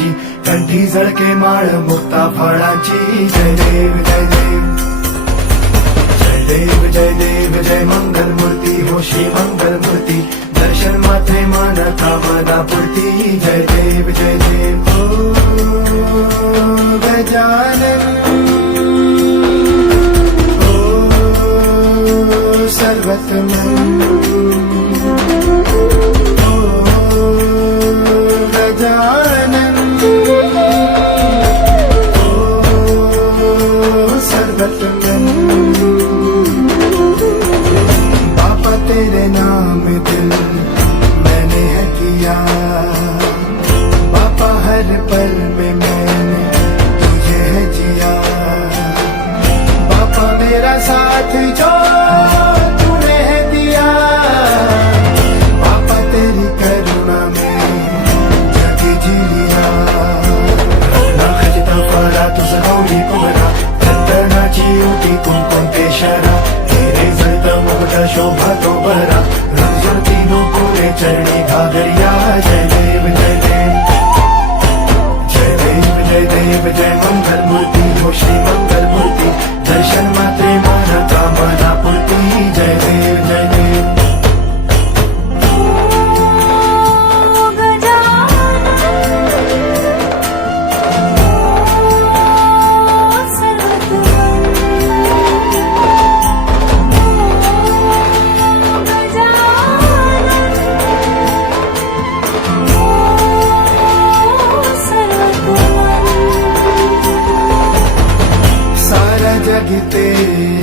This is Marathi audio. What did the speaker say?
फुलांची, कंठी झळके माळ मुक्ता फळांची. जय देव जय देव जय देव जय देव जय मंगल मूर्ती हो श्री मंगल मूर्ती. दर्शन मात्रे मान कामना पूर्ती. जय देव जय देव ओ गजानन ओ सर्वतमन गजानन ओ सर्वतमन. बाबा तेरे नाम दिल मैंने है किया, बाबा हर पल में मैंने तुझे है जिया. बाबा मेरा साथ जो तूने है दिया, बाबा तेरी करुणा में जग जी लिया. रत्ना खजिता फळा तुझ गौरी कुमरा, चंदनाची ओटी कुंकुम केशरा. तेरे जळत मुग्ध शोभा तो बरा, रंजोतीनो पुरे चरणी घागरिया. जय देव जय देव जय देव जय देव जय मंगल मूर्ती हो श्री मंगल मूर्ती. दर्शन मात्रे मान कामना पूर्ती. जय देव जय देव जग तेरे